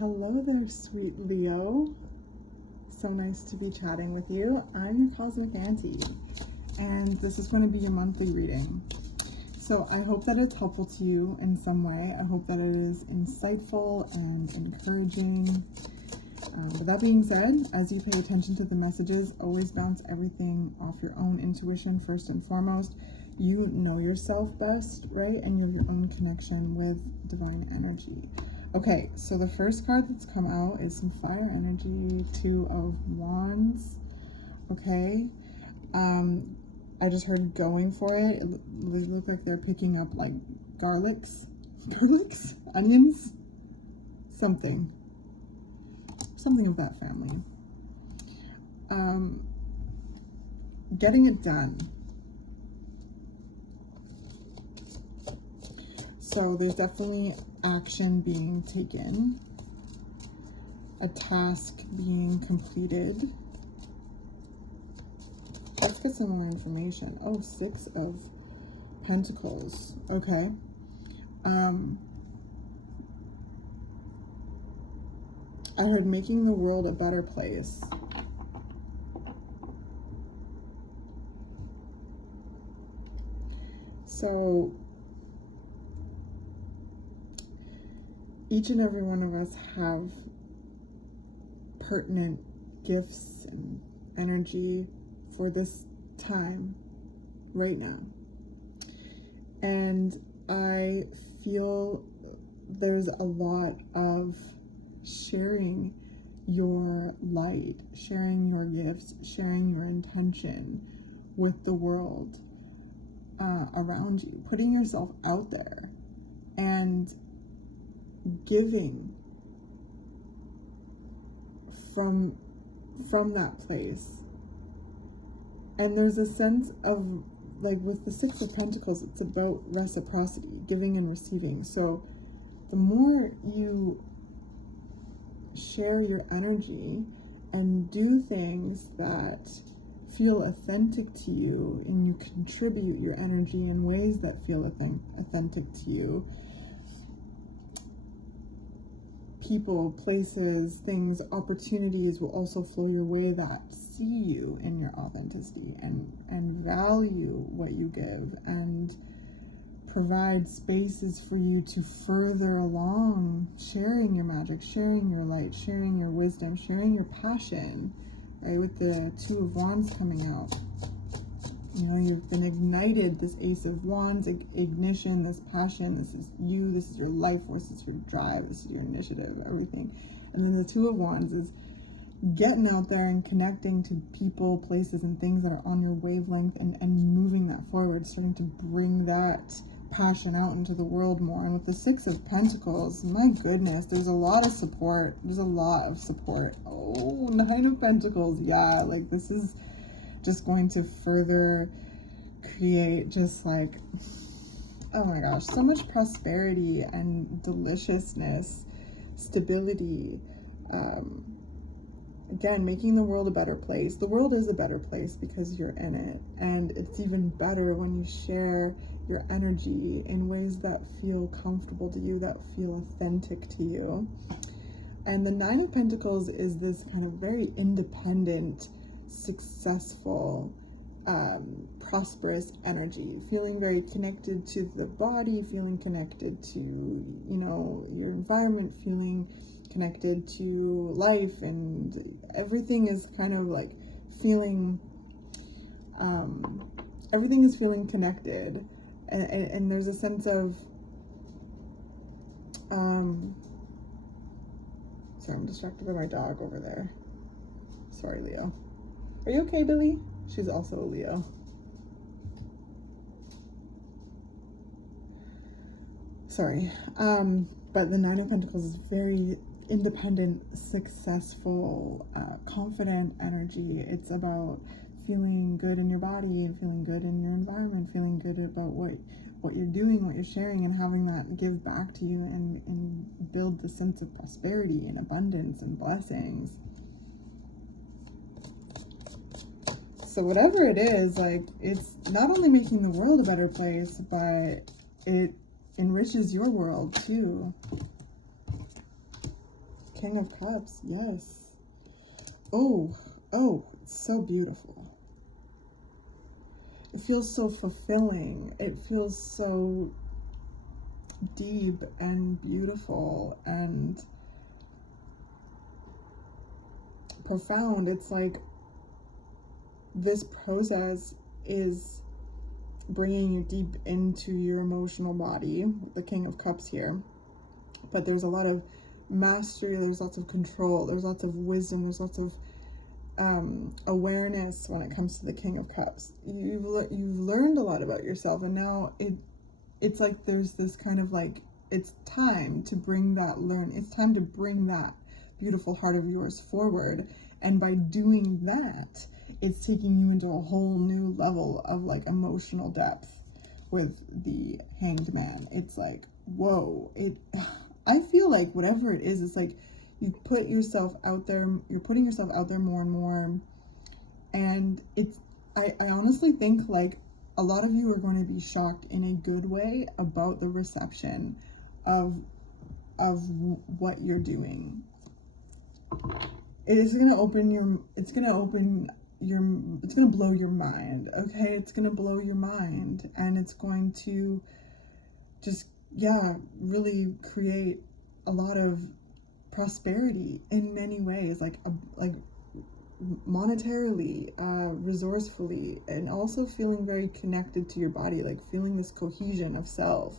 Hello there, sweet Leo. So nice to be chatting with you. I'm your cosmic auntie, and this is going to be your monthly reading. So I hope that it's helpful to you in some way. I hope that it is insightful and encouraging. With that being said, as you pay attention to the messages, always bounce everything off your own intuition first and foremost. You know yourself best, right? And you're your own connection with divine energy. Okay, so the first card that's come out is some fire energy, 2 of Wands. Okay, I just heard going for it. They look like they're picking up like garlics, onions, something of that family. Getting it done. So there's definitely action being taken, a task being completed. Let's get some more information. Oh, 6 of Pentacles. Okay. I heard making the world a better place. So each and every one of us have pertinent gifts and energy for this time right now. And I feel there's a lot of sharing your light, sharing your gifts, sharing your intention with the world around you, putting yourself out there and giving from that place. And there's a sense of, like with the 6 of Pentacles, it's about reciprocity, giving and receiving. So the more you share your energy and do things that feel authentic to you, and you contribute your energy in ways that feel authentic to you, people, places, things, opportunities will also flow your way that see you in your authenticity and value what you give and provide spaces for you to further along sharing your magic, sharing your light, sharing your wisdom, sharing your passion, right? With the 2 of Wands coming out. You know, you've been ignited, this Ace of Wands, ignition, this passion, this is you, this is your life force, this is your drive, this is your initiative, everything. And then the 2 of Wands is getting out there and connecting to people, places, and things that are on your wavelength and moving that forward, starting to bring that passion out into the world more. And with the 6 of Pentacles, my goodness, there's a lot of support. There's a lot of support. Oh, 9 of Pentacles, yeah, like this is just going to further create just like, oh my gosh, so much prosperity and deliciousness, stability. Again, making the world a better place. The world is a better place because you're in it, and it's even better when you share your energy in ways that feel comfortable to you, that feel authentic to you. And the 9 of Pentacles is this kind of very independent, successful, prosperous energy, feeling very connected to the body, feeling connected to, you know, your environment, feeling connected to life, and everything is kind of like feeling, everything is feeling connected, and there's a sense of, sorry, I'm distracted by my dog over there. Sorry, Leo. Are you okay, Billy? She's also a Leo. Sorry. But the 9 of Pentacles is very independent, successful, confident energy. It's about feeling good in your body and feeling good in your environment, feeling good about what you're doing, what you're sharing, and having that give back to you and build the sense of prosperity and abundance and blessings. So whatever it is, like, it's not only making the world a better place, but it enriches your world too. King of Cups, yes. Oh, it's so beautiful. It feels so fulfilling. It feels so deep and beautiful and profound. It's like this process is bringing you deep into your emotional body, the King of Cups here. But there's a lot of mastery, there's lots of control, there's lots of wisdom, there's lots of awareness when it comes to the King of Cups. You've learned a lot about yourself, and now it's like there's this kind of like, it's time to bring that it's time to bring that beautiful heart of yours forward. And by doing that, it's taking you into a whole new level of like emotional depth with the Hanged Man. It's like, whoa, I feel like whatever it is, it's like you put yourself out there, you're putting yourself out there more and more. And I honestly think like a lot of you are going to be shocked in a good way about the reception of what you're doing. It's going to blow your mind, okay? It's going to blow your mind, and it's going to just, really create a lot of prosperity in many ways, like monetarily, resourcefully, and also feeling very connected to your body, like feeling this cohesion of self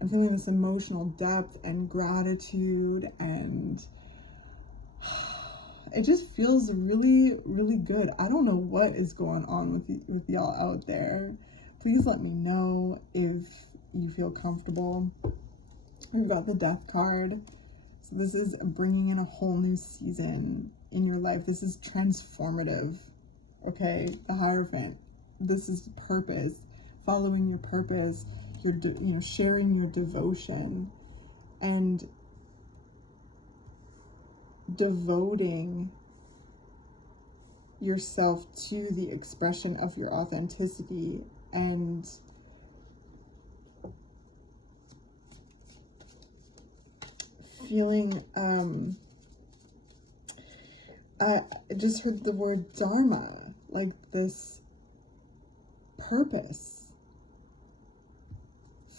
and feeling this emotional depth and gratitude, and it just feels really, really good. I don't know what is going on with y'all out there. Please let me know if you feel comfortable. We've got the Death card. So this is bringing in a whole new season in your life. This is transformative, okay? The Hierophant. This is purpose, following your purpose, sharing your devotion, and devoting yourself to the expression of your authenticity, and feeling, I just heard the word dharma, like this purpose,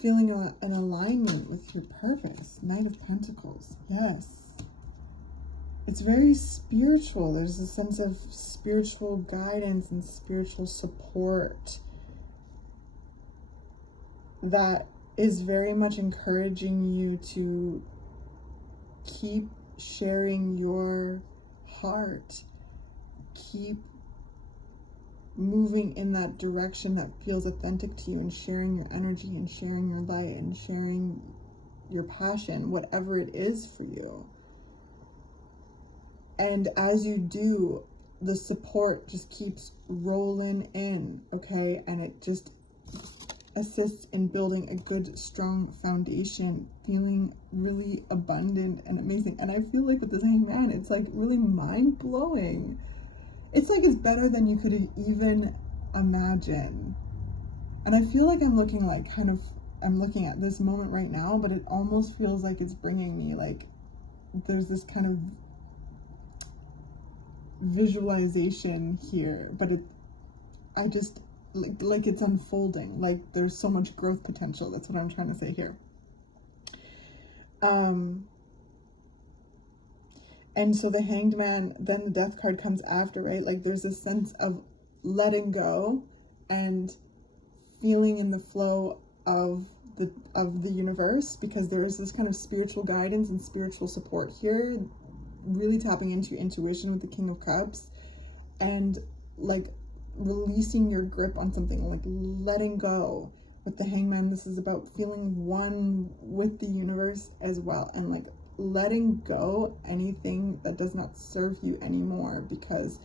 feeling an alignment with your purpose. Knight of Pentacles, yes. It's very spiritual. There's a sense of spiritual guidance and spiritual support that is very much encouraging you to keep sharing your heart, keep moving in that direction that feels authentic to you, and sharing your energy and sharing your light and sharing your passion, whatever it is for you. And as you do, the support just keeps rolling in, okay? And it just assists in building a good, strong foundation, feeling really abundant and amazing. And I feel like with this Hanged Man, it's like really mind-blowing. It's like it's better than you could even imagine. And I feel like I'm looking at this moment right now, but it almost feels like it's bringing me, like, there's this kind of visualization here, but I just like it's unfolding, like there's so much growth potential. That's what I'm trying to say here. And so the Hanged Man, then the Death card comes after, right? Like there's a sense of letting go and feeling in the flow of the universe, because there is this kind of spiritual guidance and spiritual support here, really tapping into your intuition with the King of Cups, and like releasing your grip on something, like letting go. With the Hanged Man, this is about feeling one with the universe as well, and like letting go anything that does not serve you anymore, because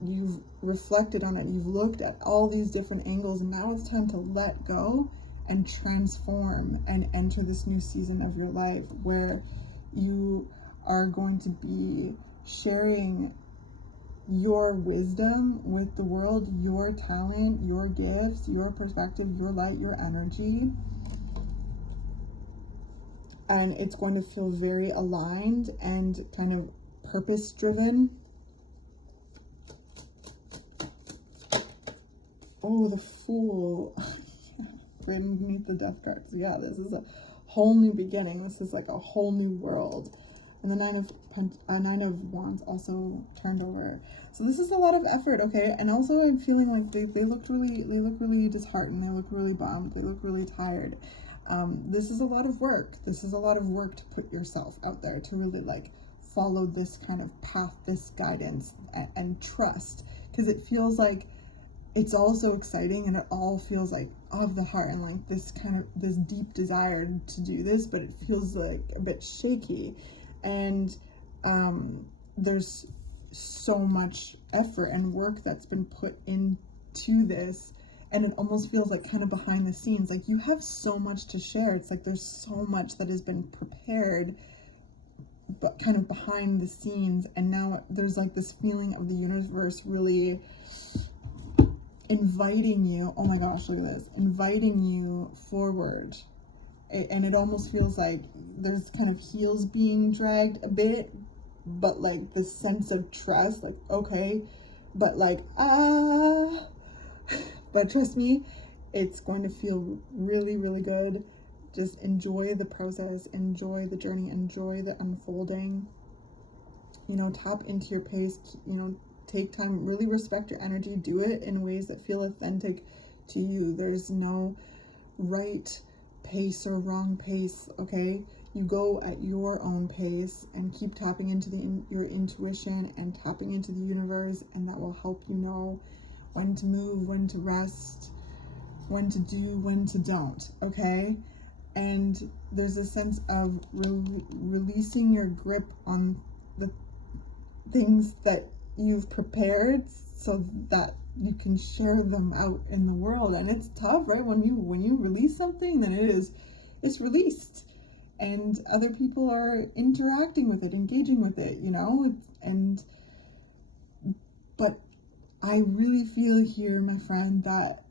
you've reflected on it, you've looked at all these different angles, and now it's time to let go and transform and enter this new season of your life where you are going to be sharing your wisdom with the world, your talent, your gifts, your perspective, your light, your energy. and it's going to feel very aligned and kind of purpose driven. Oh, the Fool. Right underneath the Death cards. Yeah, this is a whole new beginning. This is like a whole new world. And the Nine of Wands also turned over. So this is a lot of effort, okay? And also I'm feeling like they look really disheartened. They look really bummed. They look really tired. This is a lot of work. This is a lot of work to put yourself out there, to really like follow this kind of path, this guidance, and trust, because it feels like it's all so exciting, and it all feels like of the heart, and like this kind of this deep desire to do this, but it feels like a bit shaky. And there's so much effort and work that's been put into this, and it almost feels like kind of behind the scenes, like you have so much to share. It's like there's so much that has been prepared, but kind of behind the scenes, and now there's like this feeling of the universe really inviting you. Oh my gosh, look at this, inviting you forward. And it almost feels like there's kind of heels being dragged a bit, but like this sense of trust, like, okay, but like, but trust me, it's going to feel really good. Just enjoy the process, enjoy the journey, enjoy the unfolding, you know, tap into your pace, you know, take time, really respect your energy, do it in ways that feel authentic to you. There's no right pace or wrong pace, okay? You go at your own pace and keep tapping into your intuition and tapping into the universe, and that will help you know when to move, when to rest, when to do, when to don't, okay? And there's a sense of releasing your grip on the things that you've prepared so that you can share them out in the world. And it's tough, right? When you release something, then it's released, and other people are interacting with it, engaging with it, you know. But I really feel here, my friend, that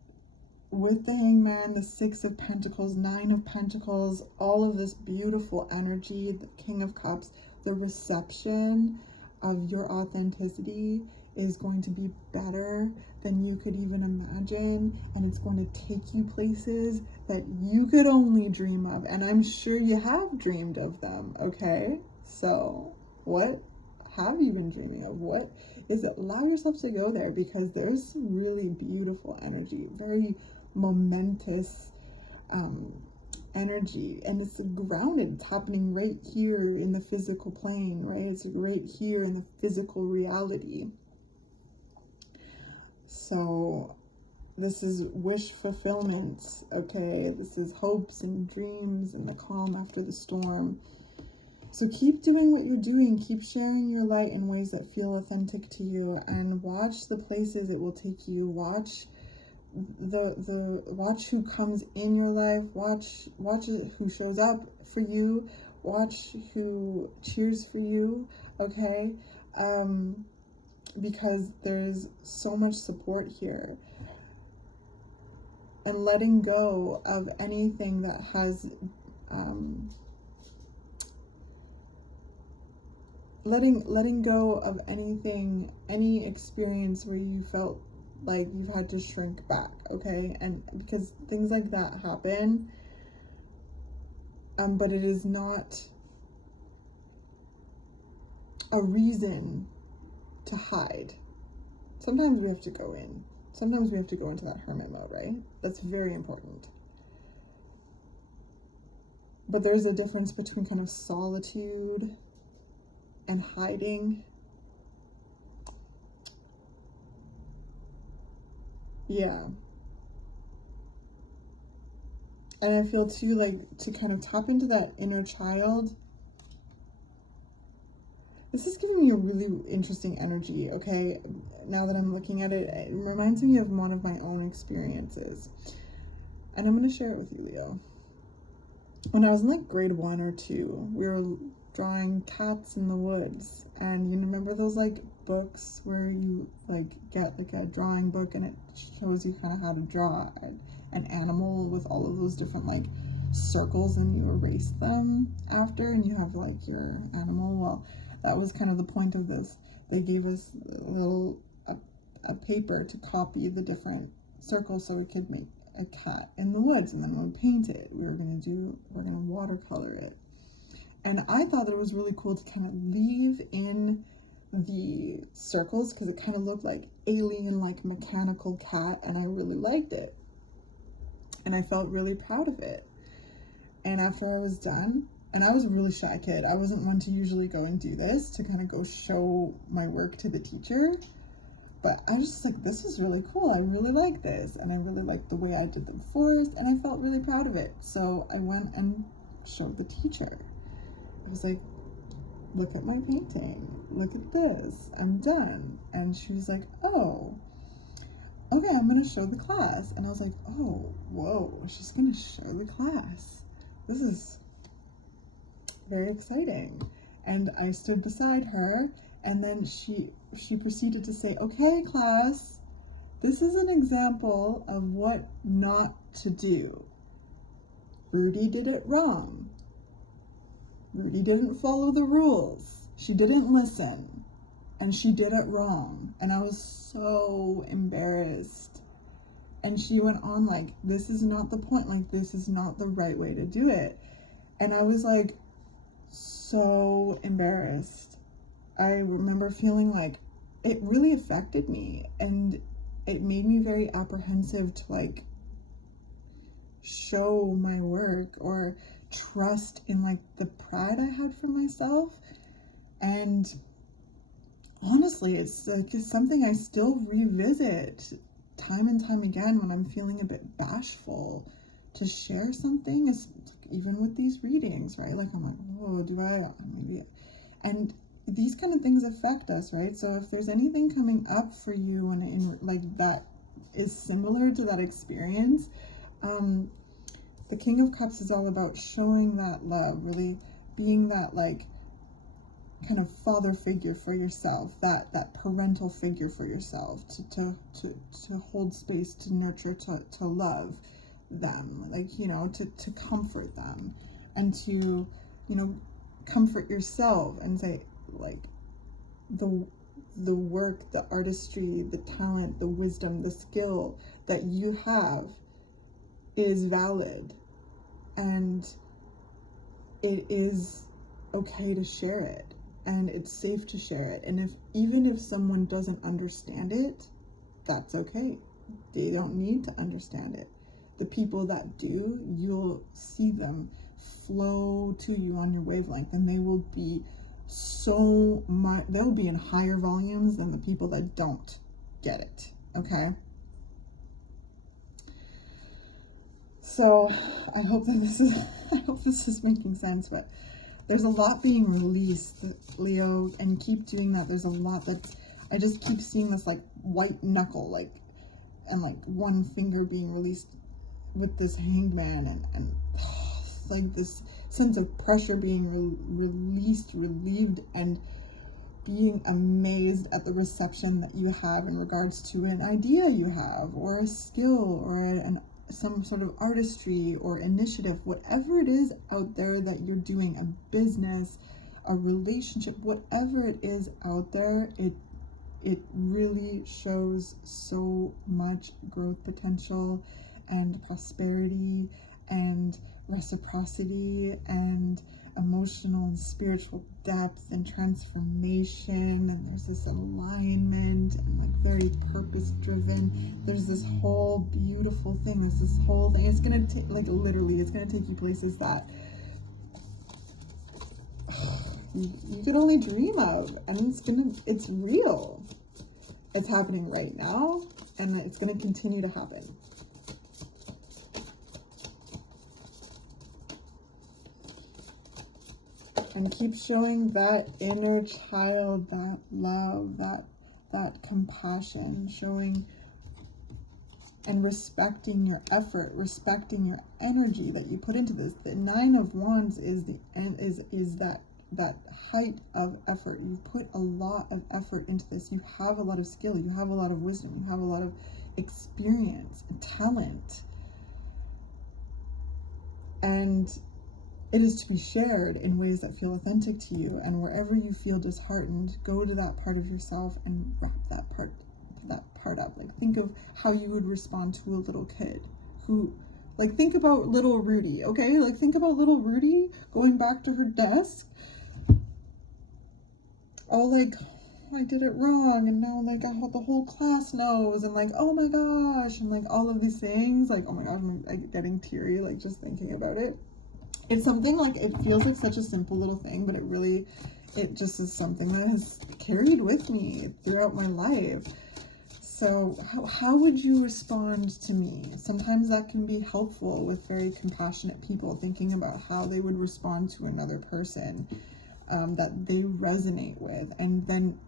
with the Hangman, the Six of Pentacles, Nine of Pentacles, all of this beautiful energy, the King of Cups, the reception of your authenticity is going to be better than you could even imagine, and it's going to take you places that you could only dream of, and I'm sure you have dreamed of them, okay? So what have you been dreaming of? What is it? Allow yourself to go there, because there's some really beautiful energy, very momentous energy, and it's grounded. It's happening right here in the physical plane, right? It's right here in the physical reality. So this is wish fulfillment, okay? This is hopes and dreams and the calm after the storm. So keep doing what you're doing. Keep sharing your light in ways that feel authentic to you, and watch the places it will take you. Watch watch who comes in your life. Watch who shows up for you. Watch who cheers for you, okay? Because there's so much support here. And letting go of anything that has letting go of anything, any experience where you felt like you've had to shrink back, okay? And because things like that happen, but it is not a reason to hide. Sometimes we have to go in. Sometimes we have to go into that hermit mode, right? That's very important. But there's a difference between kind of solitude and hiding. Yeah. And I feel too, like, to kind of tap into that inner child. This is giving me a really interesting energy, okay? Now that I'm looking at it, it reminds me of one of my own experiences. And I'm going to share it with you, Leo. When I was in like grade 1 or 2, we were drawing cats in the woods. And you remember those like books where you like get like a drawing book and it shows you kind of how to draw an animal with all of those different like circles and you erase them after, and you have like your animal. Well, that was kind of the point of this. They gave us a paper to copy the different circles so we could make a cat in the woods, and then when we paint it, we're gonna watercolor it. And I thought that it was really cool to kind of leave in the circles because it kind of looked like alien, like mechanical cat, and I really liked it. And I felt really proud of it. And after I was done, and I was a really shy kid, I wasn't one to usually go and do this, to kind of go show my work to the teacher. But I was just like, this is really cool. I really like this. And I really liked the way I did the forest, and I felt really proud of it. So I went and showed the teacher. I was like, look at my painting. Look at this. I'm done. And she was like, oh, okay, I'm going to show the class. And I was like, oh, whoa, she's going to show the class. This is very exciting. And I stood beside her, and then she proceeded to say, okay, class, this is an example of what not to do. Rudy did it wrong. Rudy didn't follow the rules. She didn't listen, and she did it wrong. And I was so embarrassed. And she went on like, this is not the point. Like, this is not the right way to do it. And I was like, so embarrassed. I remember feeling like it really affected me, and it made me very apprehensive to like show my work or trust in like the pride I had for myself. And honestly, it's like it's something I still revisit time and time again when I'm feeling a bit bashful to share something, is even with these readings, right? Like I'm like, oh, do I maybe? And these kind of things affect us, right? So if there's anything coming up for you and in like that is similar to that experience, the King of Cups is all about showing that love, really being that like kind of father figure for yourself, that parental figure for yourself, to hold space, to nurture, to love them, like, you know, to comfort them, and to, you know, comfort yourself and say like the work, the artistry, the talent, the wisdom, the skill that you have is valid, and it is okay to share it, and it's safe to share it. And even if someone doesn't understand it, that's okay. They don't need to understand it. The people that do, you'll see them flow to you on your wavelength, and they will be they'll be in higher volumes than the people that don't get it. Okay. So I hope this is making sense, but there's a lot being released, Leo, and keep doing that. There's a lot I just keep seeing this like white knuckle, like, and like one finger being released with this hanged man, and like this sense of pressure being released, relieved, and being amazed at the reception that you have in regards to an idea you have, or a skill, or some sort of artistry or initiative, whatever it is out there that you're doing, a business, a relationship, whatever it is out there, it really shows so much growth potential and prosperity and reciprocity and emotional and spiritual depth and transformation, and there's this alignment and like very purpose driven. There's this whole beautiful thing. There's this whole thing. It's gonna take, like, literally, it's gonna take you places that you could only dream of, and it's real. It's happening right now, and it's gonna continue to happen. And keep showing that inner child, that love, that compassion, showing and respecting your effort, respecting your energy that you put into this. The Nine of Wands is that height of effort. You've put a lot of effort into this. You have a lot of skill. You have a lot of wisdom. You have a lot of experience and talent. And it is to be shared in ways that feel authentic to you. And wherever you feel disheartened, go to that part of yourself and wrap that part up. Like, think of how you would respond to a little kid who, like, think about little Rudy, okay? Like, think about little Rudy going back to her desk, all like, I did it wrong, and now, like, the whole class knows, and, like, oh my gosh, and, like, all of these things, like, oh my gosh, I'm like, getting teary, like, just thinking about it. It's something, like, it feels like such a simple little thing, but it just is something that has carried with me throughout my life. So how would you respond to me? Sometimes that can be helpful with very compassionate people, thinking about how they would respond to another person that they resonate with, and then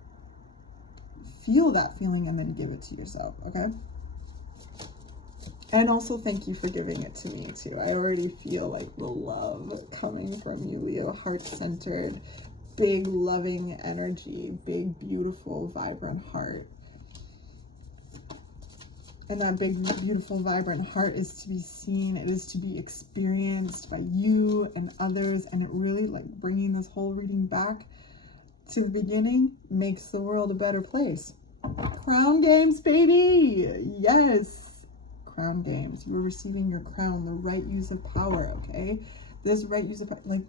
feel that feeling and then give it to yourself, okay? And also thank you for giving it to me too. I already feel like the love coming from you, Leo. Heart-centered, big loving energy, big beautiful vibrant heart. And that big beautiful vibrant heart is to be seen, it is to be experienced by you and others, and it really, like, bringing this whole reading back to the beginning, makes the world a better place. Crown games, baby! Yes! Crown games. You are receiving your crown, the right use of power, okay? This right use of power, like,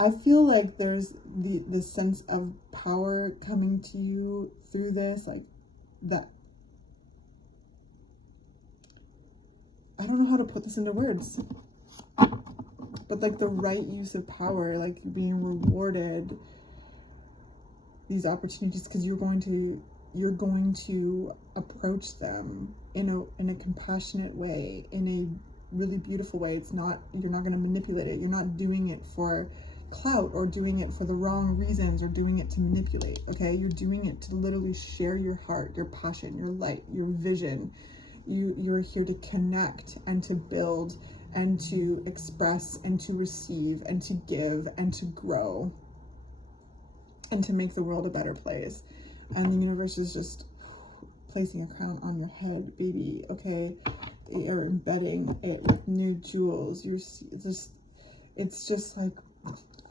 I feel like there's this sense of power coming to you through this, like, that, I don't know how to put this into words, but, like, the right use of power, like, being rewarded these opportunities, because you're going to approach them in a compassionate way, in a really beautiful way. You're not going to manipulate it. You're not doing it for clout or doing it for the wrong reasons or doing it to manipulate, okay? You're doing it to literally share your heart, your passion, your light, your vision. You're here to connect and to build and to express and to receive and to give and to grow and to make the world a better place. And the universe is just placing a crown on your head, baby, okay? You're embedding it with new jewels. It's just like,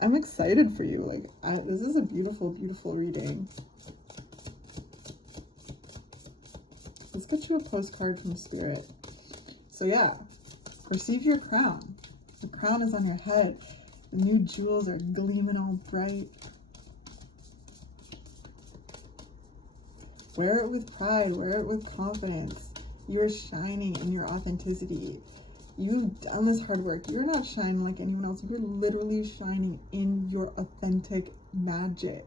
I'm excited for you. Like, this is a beautiful, beautiful reading. Let's get you a postcard from Spirit. So yeah, receive your crown. The crown is on your head. The new jewels are gleaming all bright. Wear it with pride. Wear it with confidence. You're shining in your authenticity. You've done this hard work. You're not shining like anyone else. You're literally shining in your authentic magic.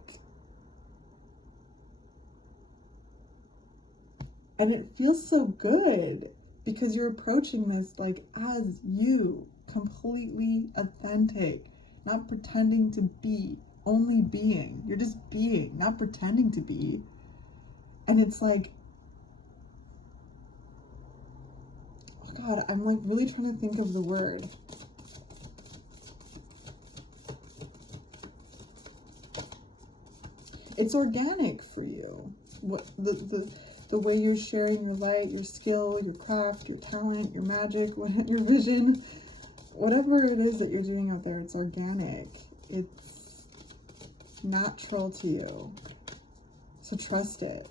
And it feels so good because you're approaching this, like, as you, completely authentic, not pretending to be, only being. You're just being, not pretending to be. And it's like, God, I'm, like, really trying to think of the word. It's organic for you. What the way you're sharing your light, your skill, your craft, your talent, your magic, your vision, whatever it is that you're doing out there, it's organic. It's natural to you. So trust it.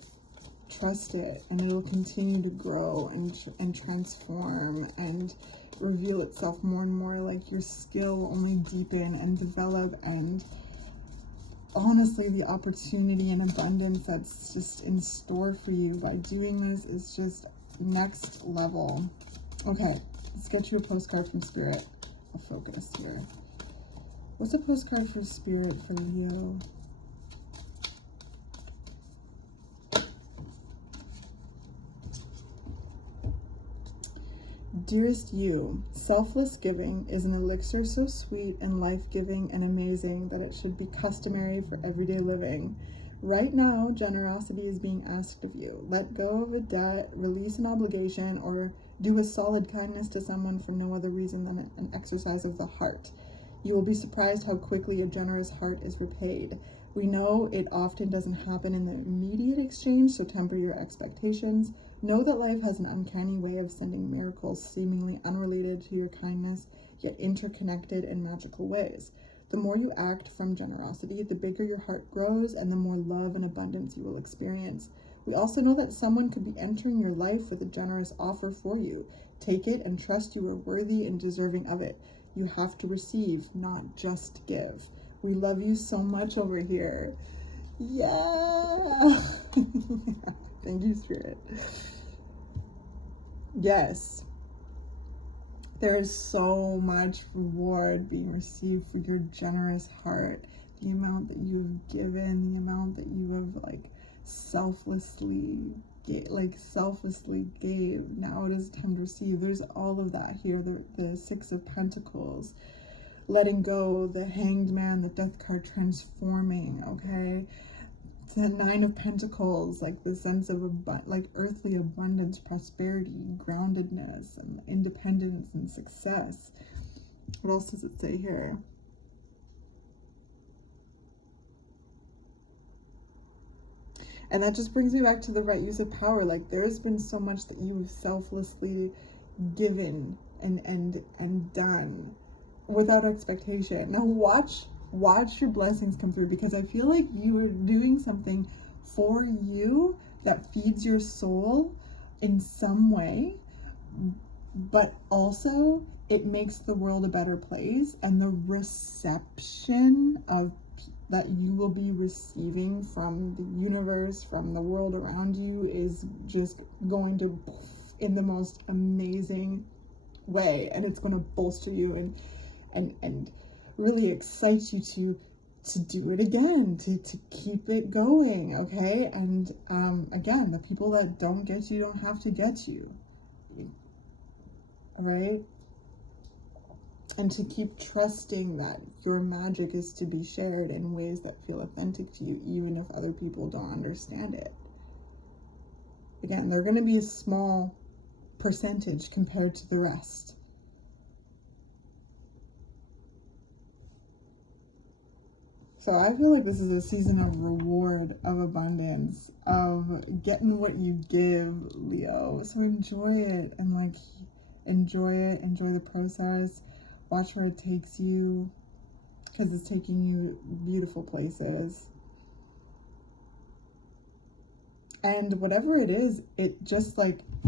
Trust it, and it'll continue to grow and transform and reveal itself more and more. Like, your skill will only deepen and develop, and honestly, the opportunity and abundance that's just in store for you by doing this is just next level. Okay, let's get you a postcard from Spirit. I'll focus here. What's a postcard for Spirit for Leo? Dearest you, selfless giving is an elixir so sweet and life-giving and amazing that it should be customary for everyday living. Right now, generosity is being asked of you. Let go of a debt, release an obligation, or do a solid kindness to someone for no other reason than an exercise of the heart. You will be surprised how quickly a generous heart is repaid. We know it often doesn't happen in the immediate exchange, so temper your expectations. Know that life has an uncanny way of sending miracles seemingly unrelated to your kindness, yet interconnected in magical ways. The more you act from generosity, the bigger your heart grows and the more love and abundance you will experience. We also know that someone could be entering your life with a generous offer for you. Take it and trust you are worthy and deserving of it. You have to receive, not just give. We love you so much over here. Yeah. Thank you, Spirit. Yes. There is so much reward being received for your generous heart. The amount that you have given, the amount that you have selflessly gave. Now it is time to receive. There's all of that here. The Six of Pentacles, letting go, the Hanged Man, the Death card transforming, okay? The Nine of Pentacles, like the sense of earthly abundance, prosperity, groundedness, and independence and success. What else does it say here? And that just brings me back to the right use of power. Like, there's been so much that you've selflessly given and done without expectation. Now watch your blessings come through, because I feel like you are doing something for you that feeds your soul in some way, but also it makes the world a better place, and the reception of that you will be receiving from the universe, from the world around you, is just going to in the most amazing way, and it's going to bolster you and really excites you to do it again, to keep it going, okay? And again, the people that don't get you don't have to get you, all right? And to keep trusting that your magic is to be shared in ways that feel authentic to you, even if other people don't understand it. Again, they're going to be a small percentage compared to the rest. So I feel like this is a season of reward, of abundance, of getting what you give, Leo. So enjoy it, and enjoy it, enjoy the process. Watch where it takes you, because it's taking you beautiful places. And whatever it is, it just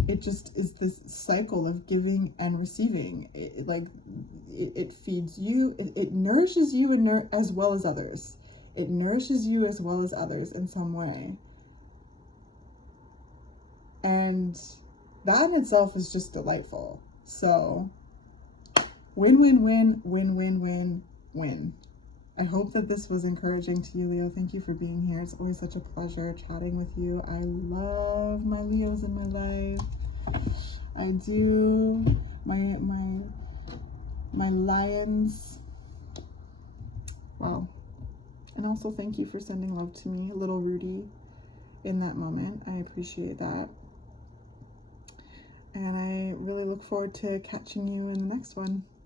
is this cycle of giving and receiving. It feeds you, it nourishes you as well as others. It nourishes you as well as others in some way. And that in itself is just delightful. So win, win, win, win, win, win, win. I hope that this was encouraging to you, Leo. Thank you for being here. It's always such a pleasure chatting with you. I love my Leos in my life. I do. My lions. Wow. And also thank you for sending love to me, little Rudy, in that moment. I appreciate that. And I really look forward to catching you in the next one.